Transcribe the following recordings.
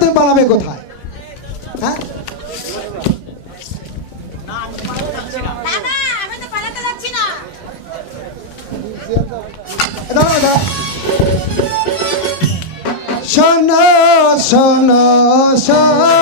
তুমি পালাবে কোথায়? হ্যাঁ। শোনো শোনো শোনো।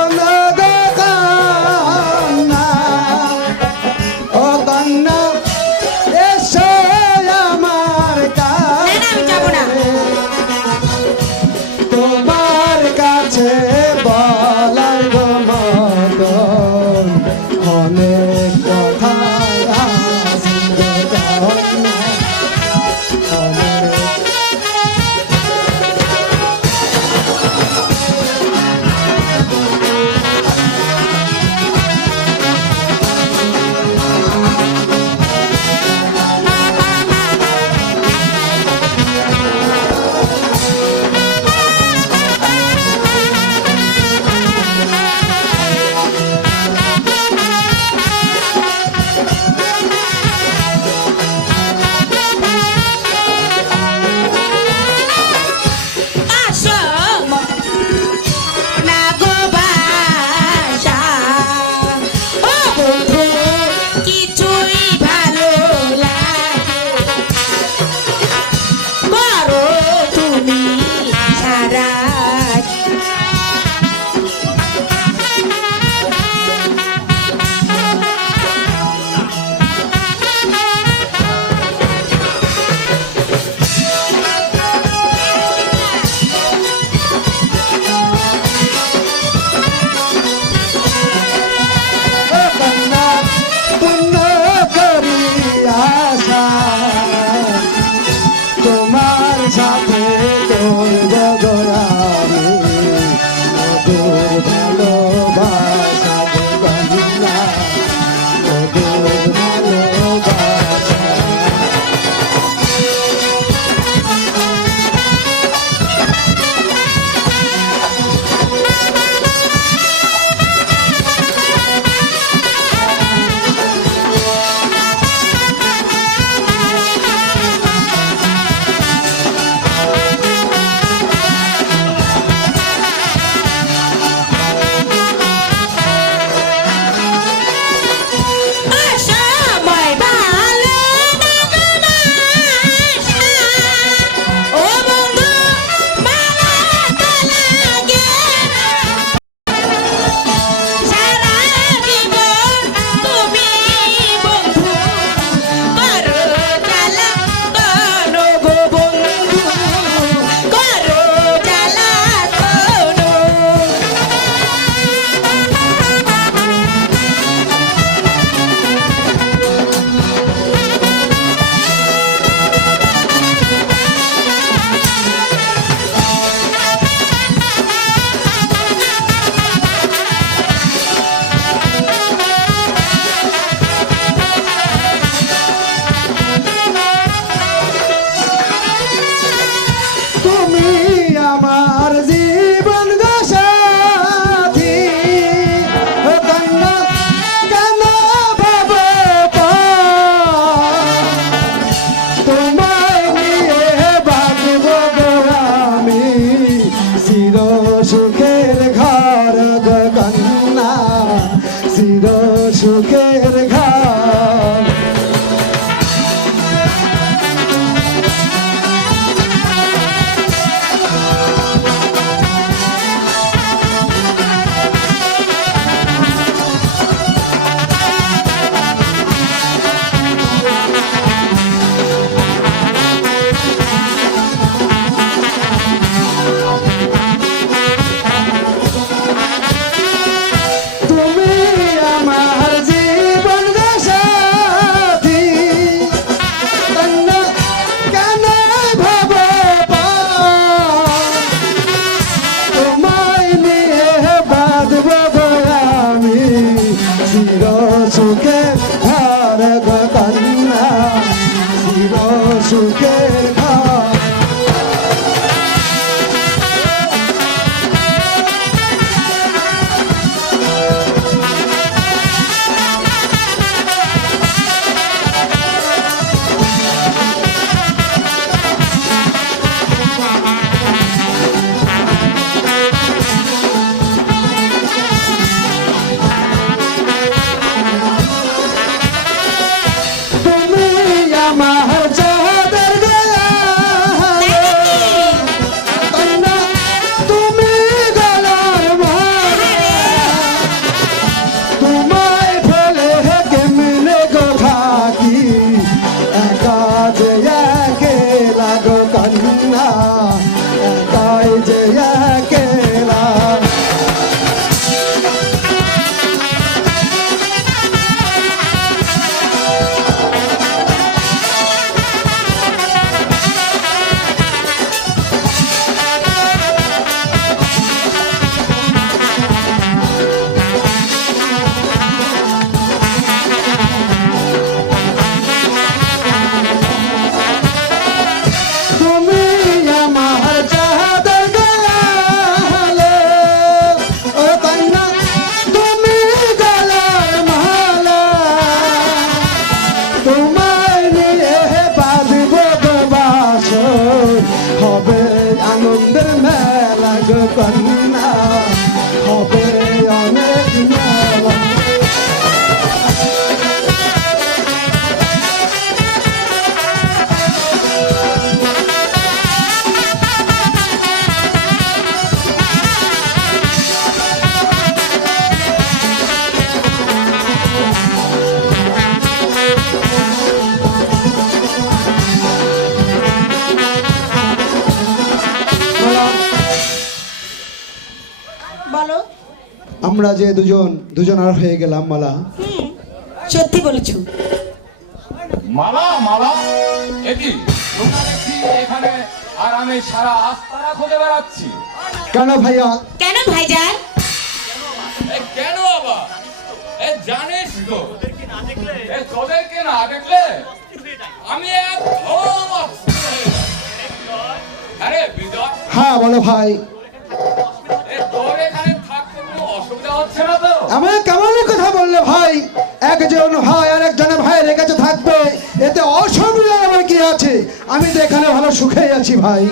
carinho আমরা যে দুজন দুজন আর হয়ে গেলাম মালা। সত্যি বলেছ। মালা মালা এটি এখানে আর আমি সারা আস্তারা খুঁজে বেড়াচ্ছি। কেন ভাইয়া? কেন ভাইজান? কেন আবার? এ জানিস তো। এ তোদেরকে না দেখলে আমি। আরে বিজয় হ্যাঁ বলো ভাই। আমার কেমন কথা বললে ভাই? একজন ভাই আর একজনের ভাইয়ের কাছে থাকবে। এতে অসুবিধা আমার কি আছে? আমি তো এখানে ভালো সুখেই আছি ভাই।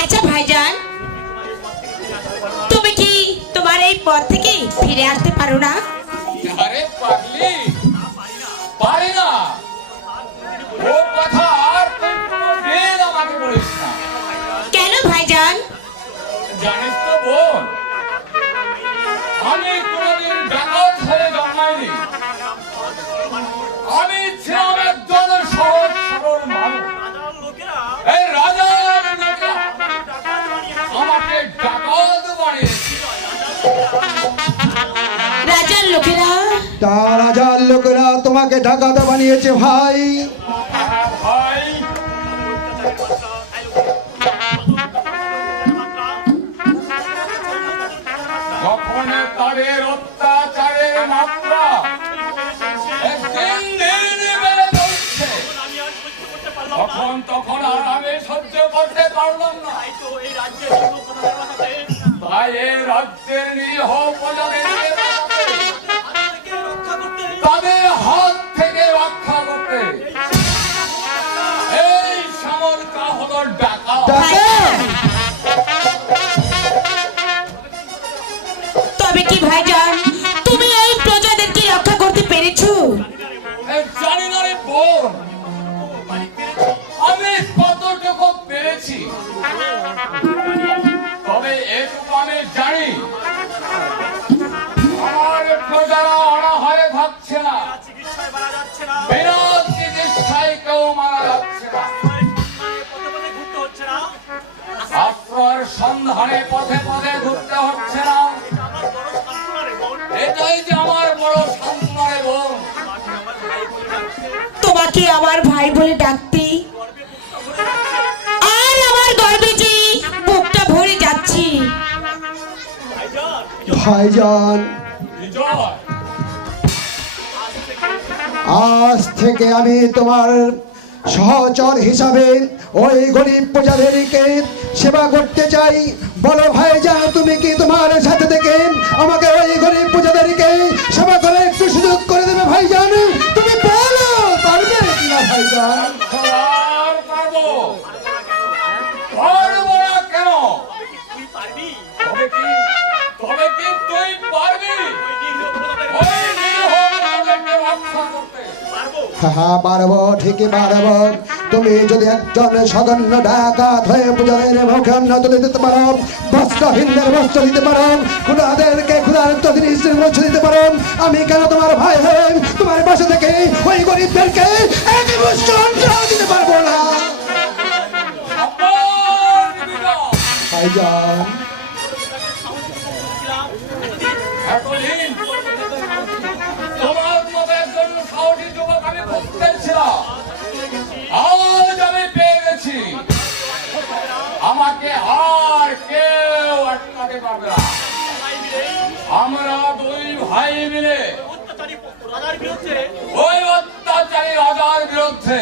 আচ্ছা ভাইজান তুমি কি তোমার এই পথ থেকে ফিরে আসতে পারো না? আরে পাগলি পারি না। ও কথা আর আমাকে বলিস না। কেন ভাইজান? জানিস তো বোন আমি কোনোদিন ডাকাত হয়ে জন্মাইনি। আমি ছিলাম একজন সহজ সরল মানুষ। এই রাজা আমাকে ডাকাত বানিয়েছে। রাজার লোকেরা তা রাজার লোকেরা তোমাকে ঢাকাতে বানিয়েছে ভাই। সহ্য করতে পারলাম না। ভাই এই রাজ্যের নিরীহ প্রজাদের সন্ধানে পথে পথে ঘুরতে হচ্ছে না। এটাই যে আমার বড় সান্ত্বনা বোন তোমাকে আমার ভাই বলে ডাকতে। আর আমার গর্বে যে বুকটা ভরে যাচ্ছি। ভাইজান আজ থেকে আমি তোমার সহচর হিসাবে ওই গরিব প্রজাদেরকে সেবা করতে চাই। বলো ভাইজান তুমি কি তোমার সাথে থেকে আমাকে ওই গরিব প্রজাদেরকে সেবা করে একটু সুযোগ করে দেবে ভাইজান তুমি বলো পারবে কিনা ভাইজান সবার পারব। পারব না কেন? তবে কি তবে কি তুই পারবি? ওই নিরীহ প্রজাদেরকে রক্ষা করতে হ্যাঁ পারব ঠিকই পারব। তুমি যদি একজন সগণ্য ডাকাত হয়ে পূজাদের মুখে অন্ন তুলে দিতে পারো বস্ত্রহীনদের বস্ত্র দিতে পারো খুদাদেরকে ক্ষুধার্ত জিনিস বস্ত্র দিতে পারো আমি কেন তোমার ভাই হয়ে তোমার পাশে থেকে ওই গরিবদেরকে এক বস্ত্র দিতে পারব না? ভাইজান। আর কেউ আটকাতে পারবে না। আমরা দুই ভাই মিলে ওই অত্যাচারী রাজার বিরুদ্ধে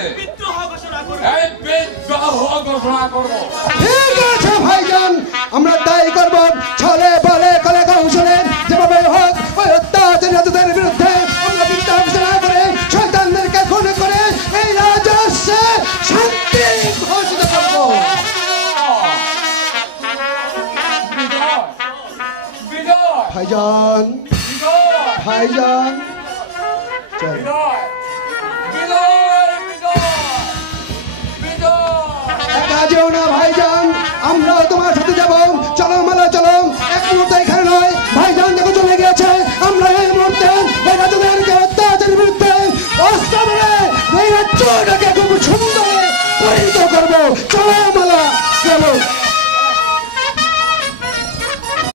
ঘোষণা করব। ঠিক আছে, ভাইজান, আমরা তাই করব। ছলে বলে কলে বাংলাটাকে খুব সুন্দর পরিণত করব। চলো বাংলা চলো।